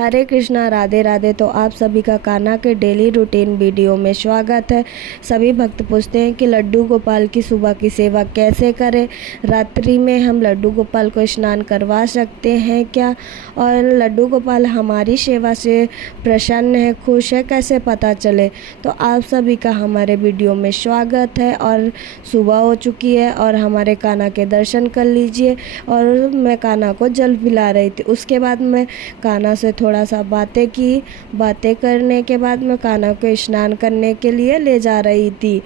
हरे कृष्णा, राधे राधे। तो आप सभी का कान्हा के डेली रूटीन वीडियो में स्वागत है। सभी भक्त पूछते हैं कि लड्डू गोपाल की सुबह की सेवा कैसे करें, रात्रि में हम लड्डू गोपाल को स्नान करवा सकते हैं क्या, और लड्डू गोपाल हमारी सेवा से प्रसन्न है, खुश है, कैसे पता चले। तो आप सभी का हमारे वीडियो में स्वागत है। और सुबह हो चुकी है और हमारे कान्हा के दर्शन कर लीजिए। और मैं कान्हा को जल पिला रही थी। उसके बाद मैं कान्हा से थोड़ा सा बातें करने के बाद मैं कान्हा को स्नान करने के लिए ले जा रही थी।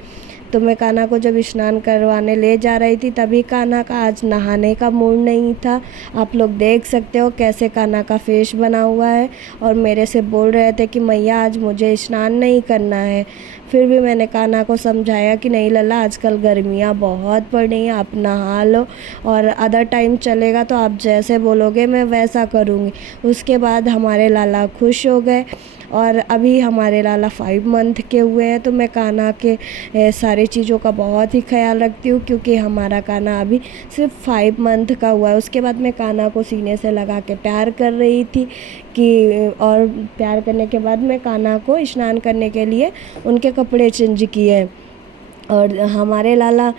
तो मैं कान्हा को जब स्नान करवाने ले जा रही थी तभी कान्हा का आज नहाने का मूड नहीं था। आप लोग देख सकते हो कैसे कान्हा का फेस बना हुआ है और मेरे से बोल रहे थे कि मैया आज मुझे स्नान नहीं करना है। फिर भी मैंने कान्हा को समझाया कि नहीं लल्ला, आजकल गर्मियाँ बहुत पड़ रही हैं, आप नहा लो और अदर टाइम चलेगा तो आप जैसे बोलोगे मैं वैसा करूँगी। उसके बाद हमारे लाला खुश हो गए। और अभी हमारे लाला 5 मंथ के हुए हैं। तो मैं कान्हा के सारी चीज़ों का बहुत ही ख्याल रखती हूँ क्योंकि हमारा कान्हा अभी सिर्फ 5 मंथ का हुआ है। उसके बाद मैं कान्हा को सीने से लगा के प्यार कर रही थी और प्यार करने के बाद मैं कान्हा को स्नान करने के लिए उनके कपड़े चेंज किए। और हमारे लाला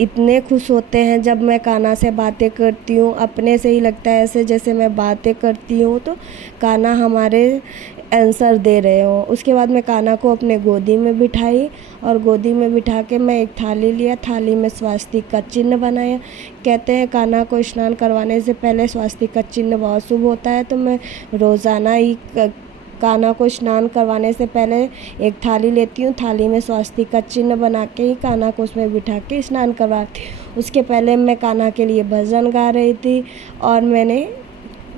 इतने खुश होते हैं जब मैं कान्हा से बातें करती हूँ। अपने से ही लगता है ऐसे जैसे मैं बातें करती हूँ तो कान्हा हमारे आंसर दे रहे हो। उसके बाद मैं कान्हा को अपने गोदी में बिठाई और गोदी में बिठा के मैं एक थाली लिया, थाली में स्वास्तिक का चिन्ह बनाया। कहते हैं कान्हा को स्नान करवाने से पहले स्वास्तिक का चिन्ह बहुत शुभ होता है। तो मैं रोज़ाना ही कान्हा को स्नान करवाने से पहले एक थाली लेती हूँ, थाली में स्वास्तिक का चिन्ह बना के ही कान्हा को उसमें बिठा के स्नान करवाती हूँ। उसके पहले मैं कान्हा के लिए भजन गा रही थी और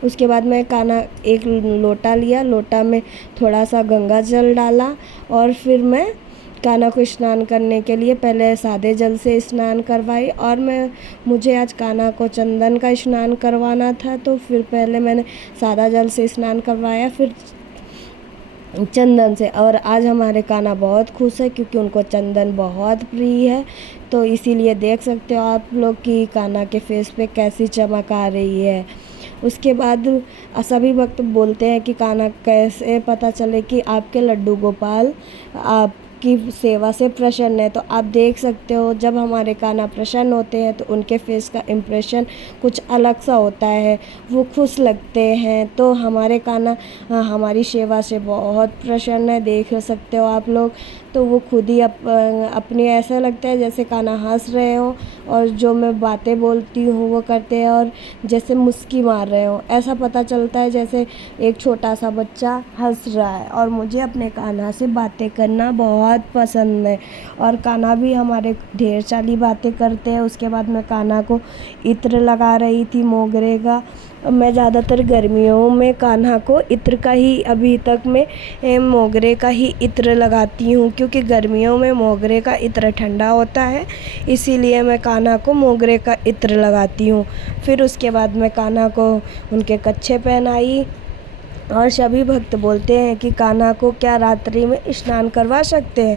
उसके बाद मैं कान्हा एक लोटा लिया, लोटा में थोड़ा सा गंगा जल डाला और फिर मैं कान्हा को स्नान करने के लिए पहले सादे जल से स्नान करवाई। और मुझे आज कान्हा को चंदन का स्नान करवाना था तो फिर पहले मैंने सादा जल से स्नान करवाया, फिर चंदन से। और आज हमारे कान्हा बहुत खुश है क्योंकि उनको चंदन बहुत प्रिय है। तो इसीलिए देख सकते हो आप लोग कि कान्हा के फेस पे कैसी चमक आ रही है। उसके बाद सभी भक्त बोलते हैं कि कान्हा कैसे पता चले कि आपके लड्डू गोपाल आपकी सेवा से प्रसन्न है। तो आप देख सकते हो जब हमारे कान्हा प्रसन्न होते हैं तो उनके फेस का इम्प्रेशन कुछ अलग सा होता है, वो खुश लगते हैं। तो हमारे कान्हा हमारी सेवा से बहुत प्रसन्न है, देख सकते हो आप लोग। तो वो खुद ही अपनी ऐसा लगता है जैसे कान्हा हंस रहे हो और जो मैं बातें बोलती हूँ वो करते हैं और जैसे मुस्की मार रहे हो। ऐसा पता चलता है जैसे एक छोटा सा बच्चा हंस रहा है। और मुझे अपने कान्हा से बातें करना बहुत पसंद है और कान्हा भी हमारे ढेर सारी बातें करते हैं। उसके बाद मैं कान्हा को इत्र लगा रही थी मोगरे का। मैं ज़्यादातर गर्मियों में कान्हा को इत्र का ही अभी तक मैं मोगरे का ही इत्र लगाती हूँ क्योंकि गर्मियों में मोगरे का इत्र ठंडा होता है, इसीलिए मैं कान्हा को मोगरे का इत्र लगाती हूँ। फिर उसके बाद मैं कान्हा को उनके कच्छे पहनाई। और सभी भक्त बोलते हैं कि कान्हा को क्या रात्रि में स्नान करवा सकते हैं।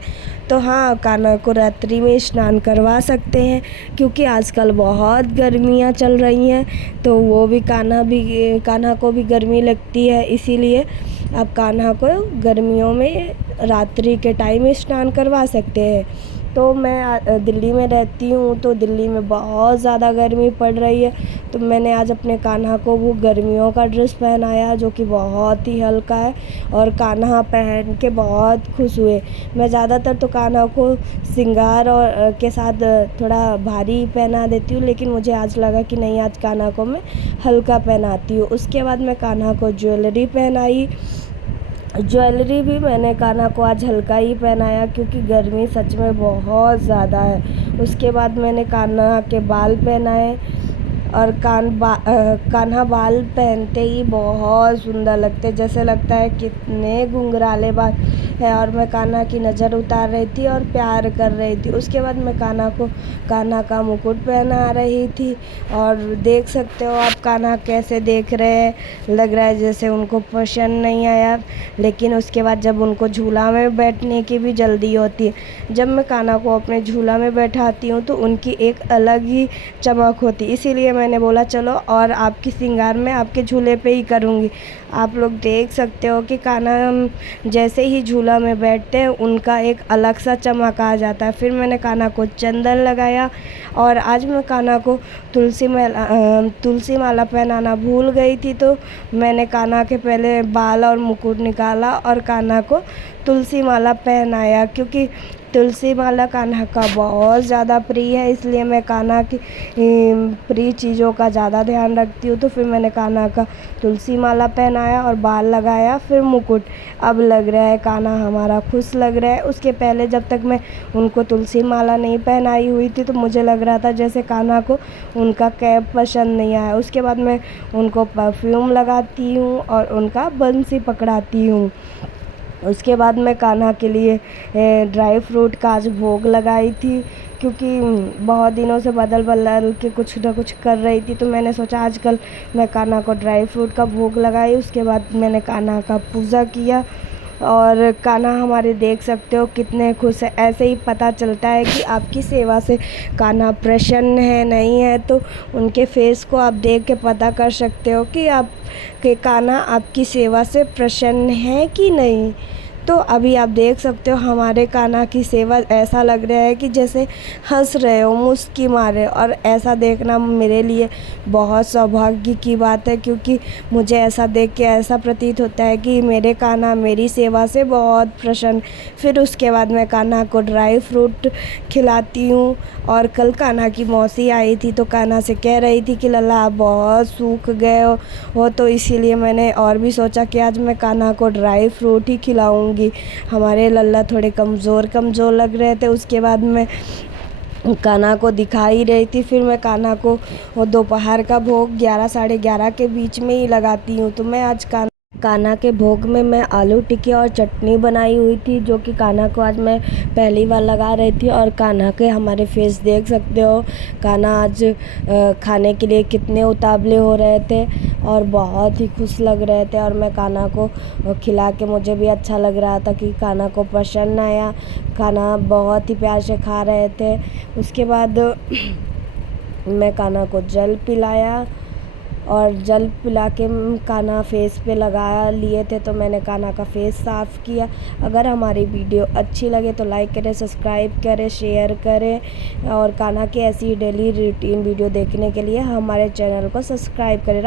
तो हाँ, कान्हा को रात्रि में स्नान करवा सकते हैं क्योंकि आजकल बहुत गर्मियाँ चल रही हैं। तो वो भी कान्हा को भी गर्मी लगती है, इसीलिए आप कान्हा को गर्मियों में रात्रि के टाइम स्नान करवा सकते हैं। तो मैं दिल्ली में रहती हूँ तो दिल्ली में बहुत ज़्यादा गर्मी पड़ रही है। तो मैंने आज अपने कान्हा को वो गर्मियों का ड्रेस पहनाया जो कि बहुत ही हल्का है और कान्हा पहन के बहुत खुश हुए। मैं ज़्यादातर तो कान्हा को श्रृंगार और के साथ थोड़ा भारी पहना देती हूँ, लेकिन मुझे आज लगा कि नहीं, आज कान्हा को मैं हल्का पहनाती हूँ। उसके बाद मैं कान्हा को ज्वेलरी पहनाई। ज्वेलरी भी मैंने कान्हा को आज हल्का ही पहनाया क्योंकि गर्मी सच में बहुत ज़्यादा है। उसके बाद मैंने कान्हा के बाल पहनाए और कान्हा बाल पहनते ही बहुत सुंदर लगते, जैसे लगता है कितने घुंघराले बाल है। और मैं कान्हा की नज़र उतार रही थी और प्यार कर रही थी। उसके बाद मैं कान्हा का मुकुट पहना रही थी और देख सकते हो आप कान्हा कैसे देख रहे हैं, लग रहा है जैसे उनको पसंद नहीं आया। लेकिन उसके बाद जब उनको झूला में बैठने की भी जल्दी होती है। जब मैं कान्हा को अपने झूला में बैठाती हूँ तो उनकी एक अलग ही चमक होती है, इसीलिए मैंने बोला चलो और आपकी श्रृंगार मैं आपके झूले पे ही करूँगी। आप लोग देख सकते हो कि कान्हा जैसे ही झूला में बैठते हैं उनका एक अलग सा चमक आ जाता है। फिर मैंने कान्हा को चंदन लगाया और आज मैं कान्हा को तुलसी माला पहनाना भूल गई थी, तो मैंने कान्हा के पहले बाल और मुकुट निकाला और कान्हा को तुलसी माला पहनाया, क्योंकि तुलसी माला कान्हा का बहुत ज़्यादा प्रिय है, इसलिए मैं कान्हा की प्रिय चीज़ों का ज़्यादा ध्यान रखती हूँ। तो फिर मैंने कान्हा का तुलसी माला पहनाया और बाल लगाया, फिर मुकुट। अब लग रहा है कान्हा हमारा खुश लग रहा है। उसके पहले जब तक मैं उनको तुलसी माला नहीं पहनाई हुई थी तो मुझे लग रहा था जैसे कान्हा को उनका कैप पसंद नहीं आया। उसके बाद मैं उनको परफ्यूम लगाती हूँ और उनका बंसी पकड़ाती हूँ। उसके बाद मैं कान्हा के लिए ड्राई फ्रूट का आज भोग लगाई थी, क्योंकि बहुत दिनों से बदल के कुछ ना कुछ कर रही थी, तो मैंने सोचा आजकल मैं कान्हा को ड्राई फ्रूट का भोग लगाई। उसके बाद मैंने कान्हा का पूजा किया और कान्हा हमारे देख सकते हो कितने खुश है। ऐसे ही पता चलता है कि आपकी सेवा से कान्हा प्रसन्न है नहीं है, तो उनके फेस को आप देख के पता कर सकते हो कि आप के कान्हा आपकी सेवा से प्रसन्न है कि नहीं। तो अभी आप देख सकते हो हमारे कान्हा की सेवा ऐसा लग रहा है कि जैसे हंस रहे हो, मुस्की मारे, और ऐसा देखना मेरे लिए बहुत सौभाग्य की बात है, क्योंकि मुझे ऐसा देख के ऐसा प्रतीत होता है कि मेरे कान्हा मेरी सेवा से बहुत प्रसन्न। फिर उसके बाद मैं कान्हा को ड्राई फ्रूट खिलाती हूँ। और कल कान्हा की मौसी आई थी तो कान्हा से कह रही थी कि लल्ला आप बहुत सूख गए हो, तो इसीलिए मैंने और भी सोचा कि आज मैं कान्हा को ड्राई फ्रूट ही खिलाऊंगी। हमारे लल्ला थोड़े कमज़ोर लग रहे थे। उसके बाद मैं कान्हा को दिखा ही रही थी। फिर मैं कान्हा को वो दोपहर का भोग 11 साढ़े 11 के बीच में ही लगाती हूँ। तो मैं आज कान्हा के भोग में मैं आलू टिक्की और चटनी बनाई हुई थी, जो कि कान्हा को आज मैं पहली बार लगा रही थी। और कान्हा के हमारे फेस देख सकते हो, कान्हा आज खाने के लिए कितने उतावले हो रहे थे और बहुत ही खुश लग रहे थे। और मैं कान्हा को खिला के मुझे भी अच्छा लग रहा था कि कान्हा को पसंद आया। कान्हा बहुत ही प्यार से खा रहे थे। उसके बाद मैं कान्हा को जल पिलाया और जल पिला के कान्हा फेस पे लगा लिए थे, तो मैंने कान्हा का फेस साफ़ किया। अगर हमारी वीडियो अच्छी लगे तो लाइक करें, सब्सक्राइब करें, शेयर करें और कान्हा की ऐसी डेली रूटीन वीडियो देखने के लिए हमारे चैनल को सब्सक्राइब करें।